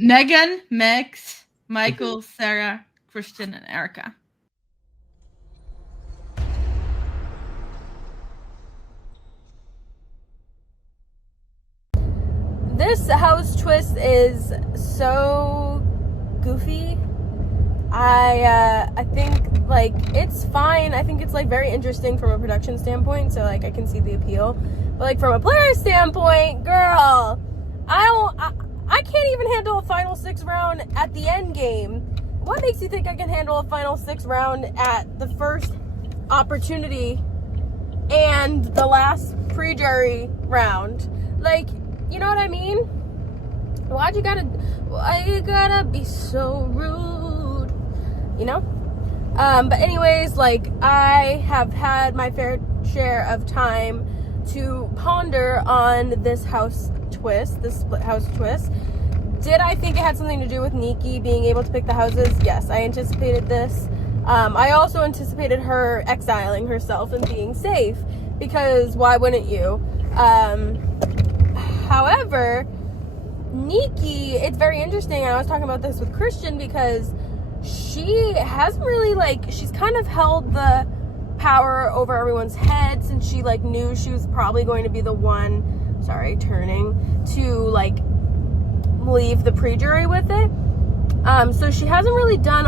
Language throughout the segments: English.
Megan, Mex, Michael, Sarah, Christian, and Erica. This house twist is so goofy. I think like it's fine. I think it's like very interesting from a production standpoint, so like I can see the appeal. But like from a player standpoint, girl, I can't even handle a final six round at the end game. What makes you think I can handle a final six round at the first opportunity and the last pre-jury round? Like, you know what I mean? Why you gotta be so rude? You know? But anyways, like, I have had my fair share of time to ponder on this house twist, this split house twist. Did I think it had something to do with Nikki being able to pick the houses? Yes, I anticipated this. I also anticipated her exiling herself and being safe, because why wouldn't you? However, Nikki, it's very interesting, and I was talking about this with Christian, because she hasn't really, like, she's kind of held the power over everyone's head since she, like, knew she was probably going to be the one, turning, to, like, leave the pre-jury with it. So she hasn't really done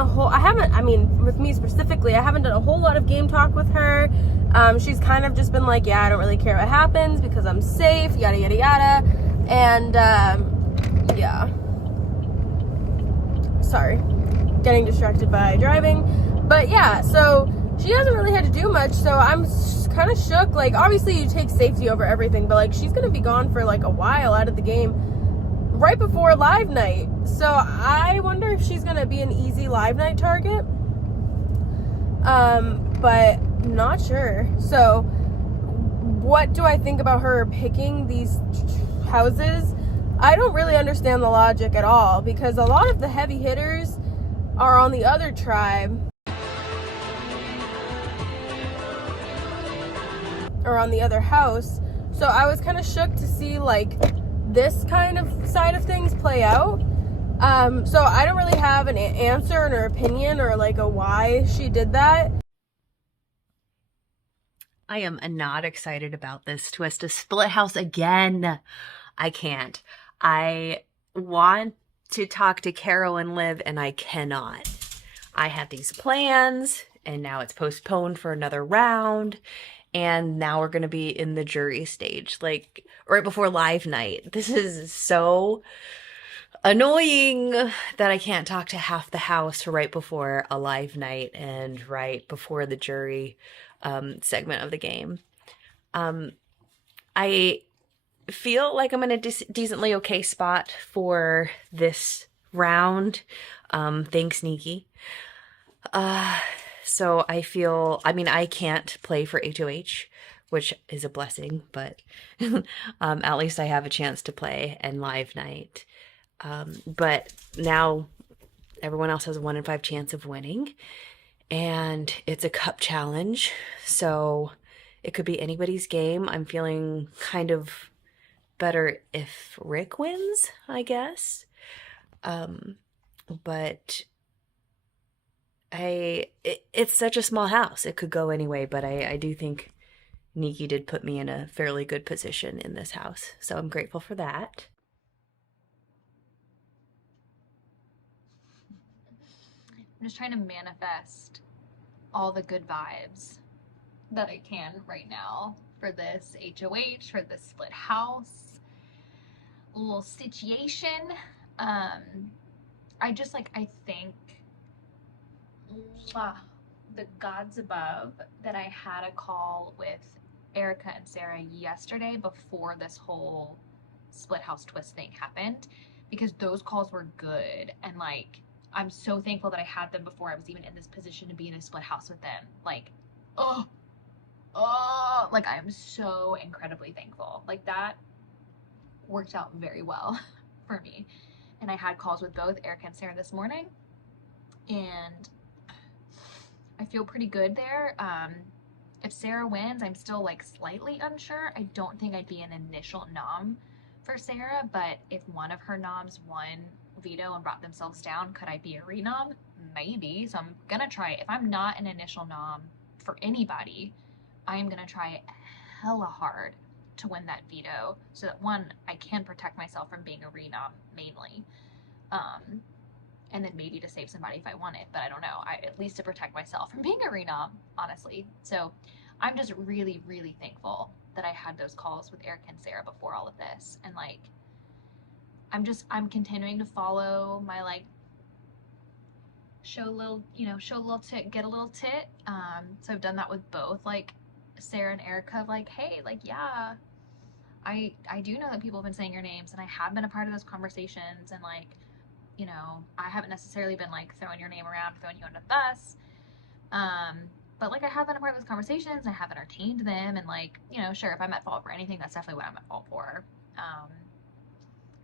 with me specifically, I haven't done a whole lot of game talk with her. She's kind of just been like, yeah, I don't really care what happens because I'm safe, yada, yada, yada. And, yeah. Sorry. Getting distracted by driving. But yeah, so she hasn't really had to do much, so I'm kind of shook. Like, obviously you take safety over everything, but like, she's gonna be gone for like a while out of the game right before live night. So I wonder if she's gonna be an easy live night target. But not sure. So what do I think about her picking these houses? I don't really understand the logic at all, because a lot of the heavy hitters are on the other tribe, or on the other house. So I was kind of shook to see like this kind of side of things play out. So I don't really have an answer or an opinion or like a why she did that. I am not excited about this twist. A split house again. I can't. I want to talk to Carol and Liv, and I cannot. I had these plans, and now it's postponed for another round, and now we're going to be in the jury stage, like right before live night. This is so annoying that I can't talk to half the house right before a live night and right before the jury segment of the game. I feel like I'm in a decently okay spot for this round. Thanks, Nikki. So I feel, I can't play for HOH, which is a blessing, but at least I have a chance to play and live night. But now everyone else has a 1 in 5 chance of winning, and it's a cup challenge, so it could be anybody's game. I'm feeling kind of better if Rick wins, I guess. But it's such a small house. It could go anyway, but I do think Nikki did put me in a fairly good position in this house, so I'm grateful for that. I'm just trying to manifest all the good vibes that I can right now for this HOH, for this split house little situation. I think the gods above that I had a call with Erica and Sarah yesterday before this whole split house twist thing happened, because those calls were good, and like I'm so thankful that I had them before I was even in this position to be in a split house with them. Like, like I am so incredibly thankful. Like that worked out very well for me. And I had calls with both Erica and Sarah this morning, and I feel pretty good there. If Sarah wins, I'm still like slightly unsure. I don't think I'd be an initial nom for Sarah, but if one of her noms won veto and brought themselves down, could I be a renom? Maybe. So I'm gonna try it. If I'm not an initial nom for anybody, I am gonna try hella hard to win that veto so that, one, I can protect myself from being a renom mainly. And then maybe to save somebody if I want it, but I don't know. At least to protect myself from being a renom, honestly. So I'm just really, really thankful that I had those calls with Erica and Sarah before all of this. And like, I'm continuing to follow my like show a little tit, get a little tit. So I've done that with both like Sarah and Erica, like, hey, like, yeah, I do know that people have been saying your names and I have been a part of those conversations, and like, you know, I haven't necessarily been like throwing your name around, throwing you under the bus. But like, I have been a part of those conversations, I have entertained them, and like, you know, sure, if I'm at fault for anything, that's definitely what I'm at fault for.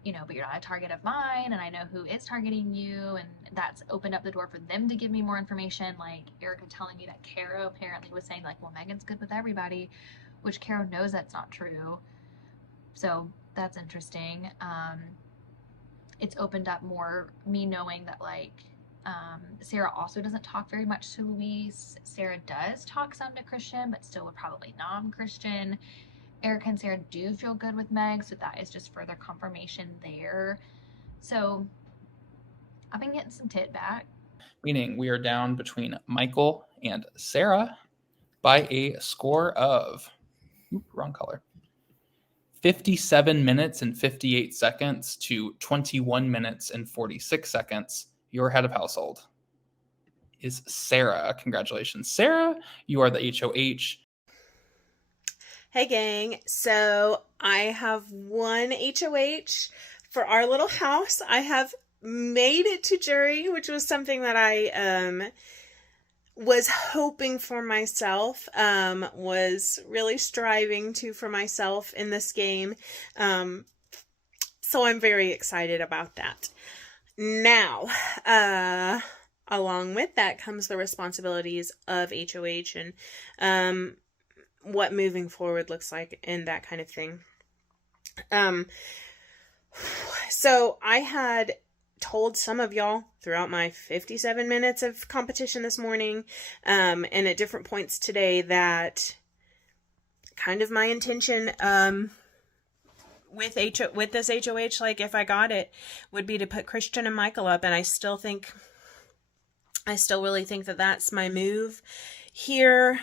You know, but you're not a target of mine, and I know who is targeting you, and that's opened up the door for them to give me more information. Like Erica telling me that Caro apparently was saying like, well, Megan's good with everybody, which Caro knows that's not true. So that's interesting. It's opened up more me knowing that like, Sarah also doesn't talk very much to Luis. Sarah does talk some to Christian, but still would probably nom Christian. Erica and Sarah do feel good with Meg, so that is just further confirmation there. So I've been getting some tit back. Meaning we are down between Michael and Sarah by a score of, wrong color, 57 minutes and 58 seconds to 21 minutes and 46 seconds. Your head of household is Sarah. Congratulations, Sarah. You are the HOH. Hey gang, so I have one HOH for our little house. I have made it to jury, which was something that I was hoping for myself, was really striving to for myself in this game. So I'm very excited about that. Now, along with that comes the responsibilities of HOH and what moving forward looks like and that kind of thing. So I had told some of y'all throughout my 57 minutes of competition this morning, and at different points today, that kind of my intention, with this HOH, like if I got it, would be to put Christian and Michael up, and I still really think that that's my move here.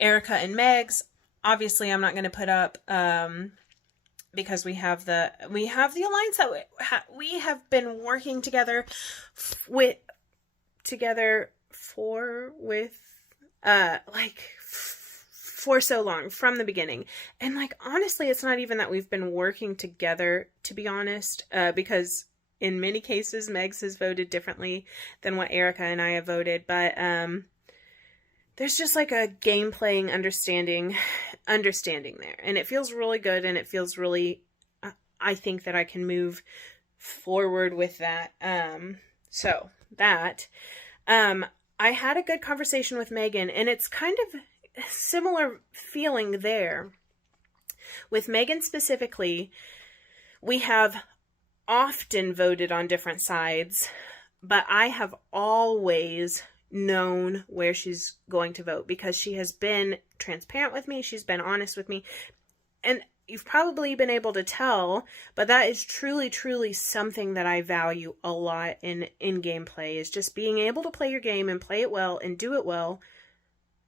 Erica and Megs, obviously I'm not going to put up, because we have the alliance that we have been working together for so long, from the beginning. And like, honestly, it's not even that we've been working together, to be honest, because in many cases Megs has voted differently than what Erica and I have voted, but there's just like a game playing understanding there, and it feels really good, and it feels really, I think that I can move forward with that. So that, I had a good conversation with Megan, and it's kind of a similar feeling there. With Megan specifically, we have often voted on different sides, but I have always known where she's going to vote because she has been transparent with me. She's been honest with me, and you've probably been able to tell, but that is truly, truly something that I value a lot in gameplay, is just being able to play your game and play it well and do it well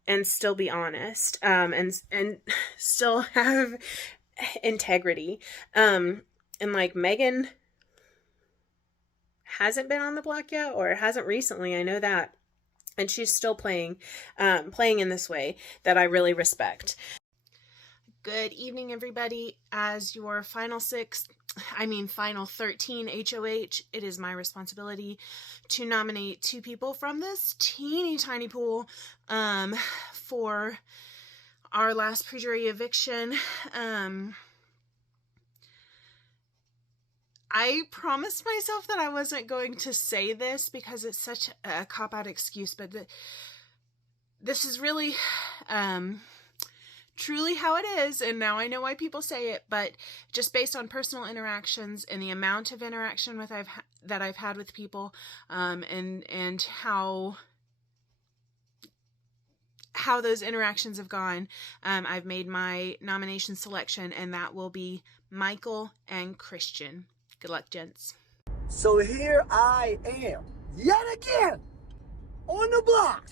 and still be honest, and still have integrity. And like, Megan hasn't been on the block yet, or hasn't recently, I know that. And she's still playing in this way that I really respect. Good evening, everybody. As your final 13 HOH, it is my responsibility to nominate 2 people from this teeny tiny pool for our last pre-jury eviction. I promised myself that I wasn't going to say this because it's such a cop-out excuse, but this is really truly how it is, and now I know why people say it, but just based on personal interactions and the amount of interaction that I've had with people, and how those interactions have gone, I've made my nomination selection, and that will be Michael and Christian. Good luck, gents. So here I am, yet again, on the block,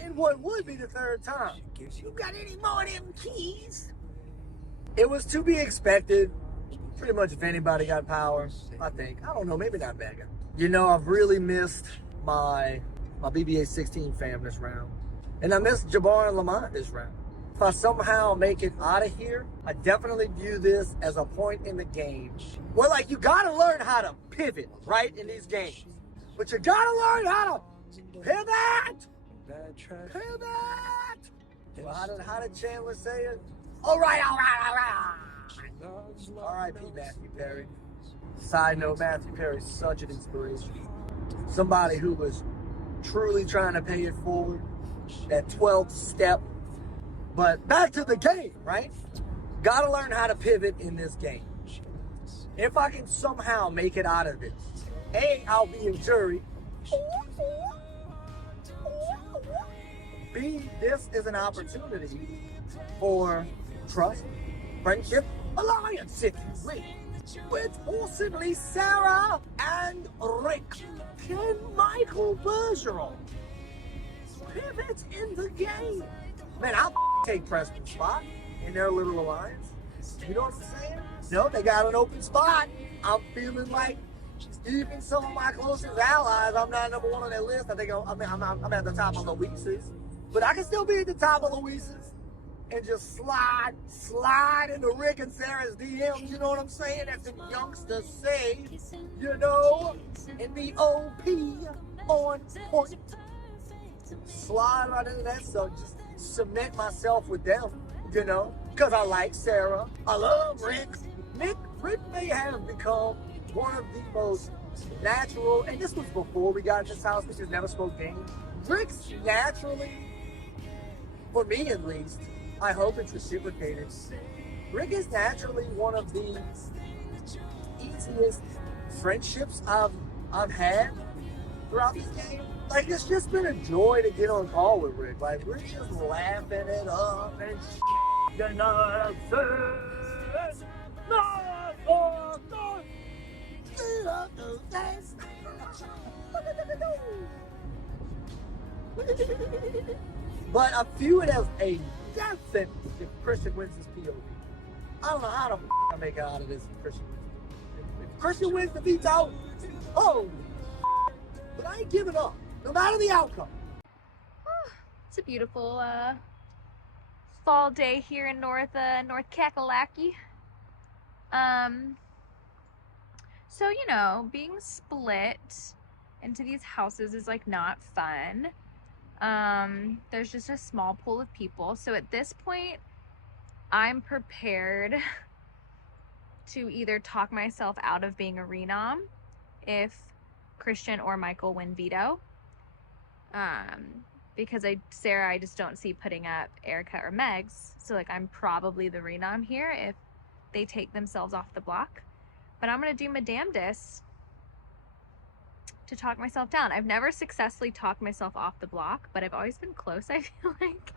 in what would be the third time. You got any more of them keys? It was to be expected. Pretty much if anybody got power, I think. I don't know, maybe not Megan. You know, I've really missed my BBA 16 fam this round. And I missed Jabbar and Lamont this round. If I somehow make it out of here, I definitely view this as a point in the game where, like, you gotta learn how to pivot, right, in these games. But you gotta learn how to pivot! Pivot! Well, how did Chandler say it? All right. R.I.P. Matthew Perry. Side note, Matthew Perry's such an inspiration. Somebody who was truly trying to pay it forward, that 12th step. But back to the game, right? Gotta learn how to pivot in this game. If I can somehow make it out of this, A, I'll be in jury. B, this is an opportunity for trust, friendship, alliance, if you will, with possibly Sarah and Rick. Can Michael Bergeron pivot in the game? Man, I'll take Preston's spot in their little alliance. You know what I'm saying? No, they got an open spot. I'm feeling like even some of my closest allies, I'm not number one on their list. I think I'm at the top of Louise's. But I can still be at the top of Louise's and just slide into Rick and Sarah's DMs. You know what I'm saying? That's the youngsters say, you know, and be OP on point. Slide right into that, so just cement myself with them, you know, because I like Sarah. I love Rick. Rick may have become one of the most natural, and this was before we got in this house, we just never spoke game. Rick's naturally, for me at least, I hope it's reciprocated. Rick is naturally one of the easiest friendships I've had throughout this game. Like, it's just been a joy to get on call with Rick. Like, we're just laughing it up and you know But I view it as a death sentence if Christian wins his POV. I don't know how the I make it out of this if Christian wins. If Christian wins the veto, oh, but I ain't giving up, no matter the outcome. It's a beautiful fall day here in North Kakalaki. So, you know, being split into these houses is like not fun. There's just a small pool of people. So at this point, I'm prepared to either talk myself out of being a renom if Christian or Michael win veto. Because Sarah, I just don't see putting up Erica or Megs. So like I'm probably the renom here if they take themselves off the block. But I'm gonna do my damnedest to talk myself down. I've never successfully talked myself off the block, but I've always been close, I feel like.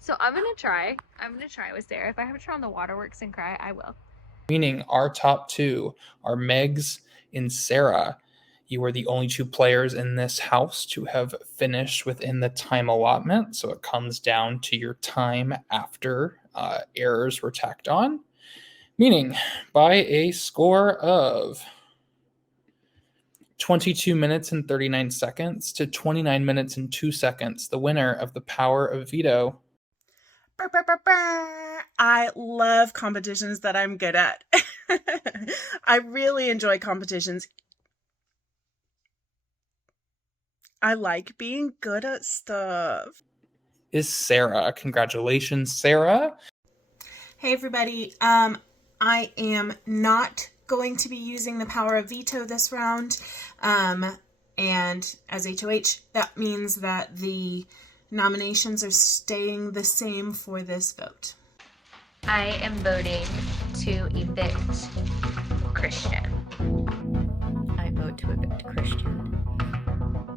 So I'm gonna try with Sarah. If I have to turn on the waterworks and cry, I will. Meaning our top two are Megs and Sarah. You are the only two players in this house to have finished within the time allotment, so it comes down to your time after errors were tacked on. Meaning, by a score of 22 minutes and 39 seconds to 29 minutes and 2 seconds, the winner of the Power of Veto. I love competitions that I'm good at. I really enjoy competitions. I like being good at stuff. Is Sarah. Congratulations, Sarah. Hey everybody, I am not going to be using the Power of Veto this round, and as HOH, that means that the Nominations are staying the same for this vote. I am voting to evict Christian. I vote to evict Christian.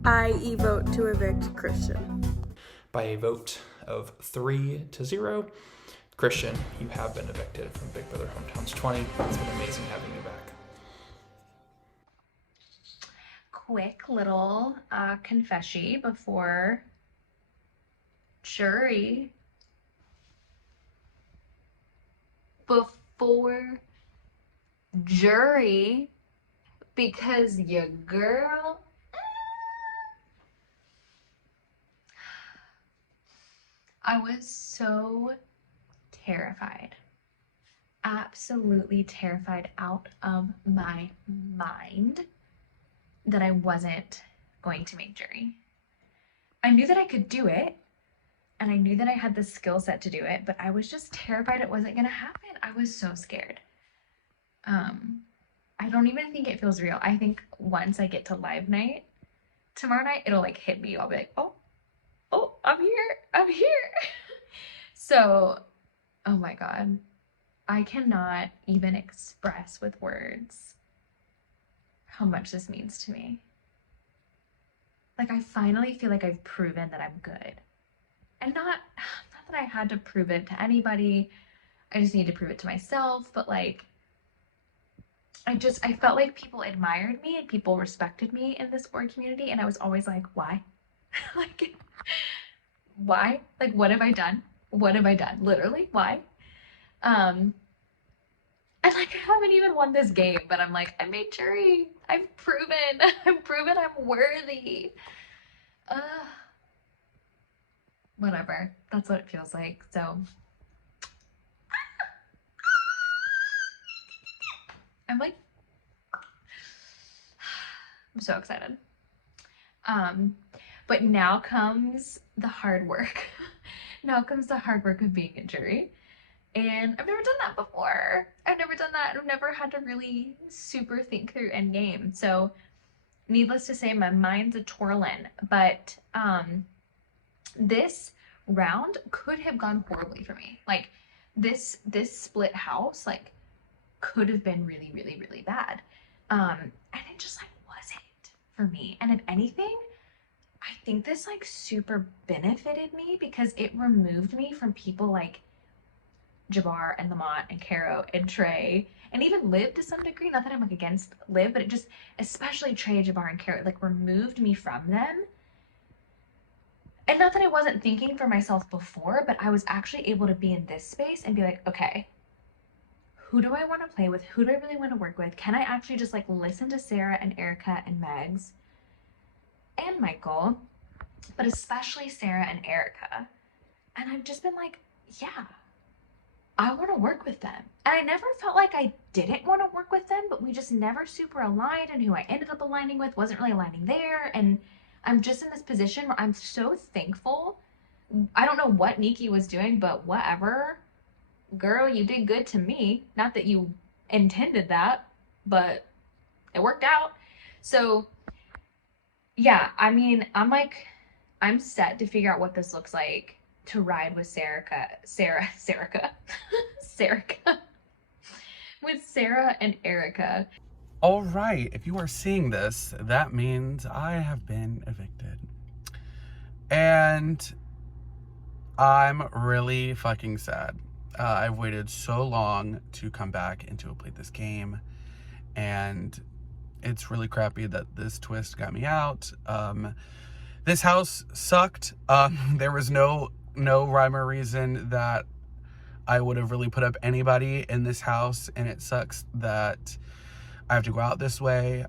I vote to evict Christian. By a vote of 3-0, Christian, you have been evicted from Big Brother Hometowns 20. It's been amazing having you back. Quick little confession before jury. Because your girl. I was so terrified. Absolutely terrified out of my mind that I wasn't going to make jury. I knew that I could do it, and I knew that I had the skill set to do it, but I was just terrified it wasn't gonna happen. I was so scared. I don't even think it feels real. I think once I get to live night tomorrow night, it'll like hit me. I'll be like, oh, I'm here. So, oh my God, I cannot even express with words how much this means to me. Like, I finally feel like I've proven that I'm good. And not that I had to prove it to anybody. I just need to prove it to myself. But like, I felt like people admired me and people respected me in this board community. And I was always like, why? Like, why? Like, what have I done? What have I done? Literally, why? And like, I haven't even won this game, but I'm like, I made jury. I've proven I'm worthy. Whatever. That's what it feels like. So I'm so excited. But now comes the hard work. Now comes the hard work of being a jury. And I've never done that before. I've never had to really super think through endgame. So needless to say, my mind's a twirling. But this round could have gone horribly for me. Like, this split house, like, could have been really, really, really bad. And it just, like, wasn't for me. And if anything, I think this, like, super benefited me because it removed me from people like Jabbar and Lamont and Caro and Trey and even Liv to some degree. Not that I'm like against Liv, but it just, especially Trey, Jabbar, and Caro, like, removed me from them. And not that I wasn't thinking for myself before, but I was actually able to be in this space and be like, okay, who do I want to play with? Who do I really want to work with? Can I actually just like listen to Sarah and Erica and Megs and Michael, but especially Sarah and Erica? And I've just been like, yeah, I want to work with them. And I never felt like I didn't want to work with them, but we just never super aligned, and who I ended up aligning with wasn't really aligning there. And I'm just in this position where I'm so thankful. I don't know what Nikki was doing, but whatever. Girl, you did good to me. Not that you intended that, but it worked out. So yeah, I mean, I'm set to figure out what this looks like to ride with Sarah with Sarah and Erica. All right, if you are seeing this, that means I have been evicted. And I'm really fucking sad. I've waited so long to come back and to play this game. And it's really crappy that this twist got me out. This house sucked. There was no rhyme or reason that I would have really put up anybody in this house. And it sucks that I have to go out this way.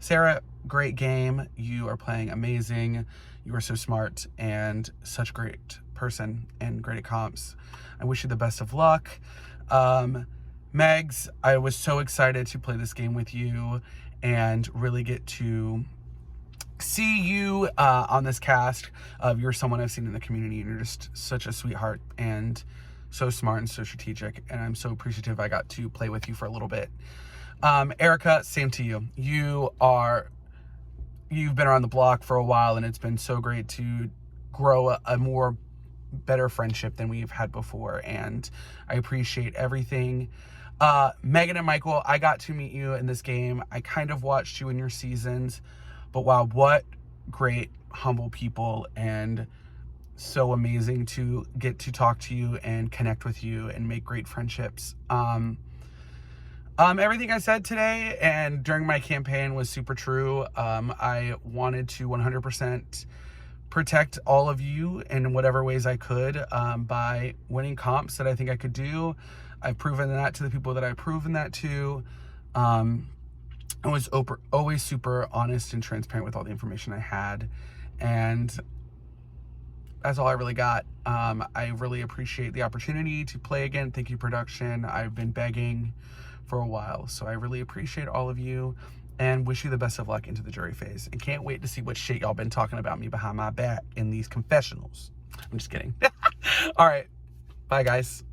Sarah, great game. You are playing amazing. You are so smart and such a great person and great at comps. I wish you the best of luck. Megs, I was so excited to play this game with you and really get to see you on this cast. You're someone I've seen in the community, and you're just such a sweetheart and so smart and so strategic. And I'm so appreciative I got to play with you for a little bit. Erica, same to you. You've been around the block for a while, and it's been so great to grow a more better friendship than we've had before, and I appreciate everything. Megan and Michael, I got to meet you in this game. I kind of watched you in your seasons, but wow, what great, humble people, and so amazing to get to talk to you and connect with you and make great friendships. Everything I said today and during my campaign was super true. I wanted to 100% protect all of you in whatever ways I could, by winning comps that I think I could do. I've proven that to the people that I've proven that to. I was always super honest and transparent with all the information I had, and that's all I really got. I really appreciate the opportunity to play again. Thank you, production. I've been begging for a while, so I really appreciate all of you and wish you the best of luck into the jury phase, and can't wait to see what shit y'all been talking about me behind my back in these confessionals. I'm just kidding. All right, bye guys.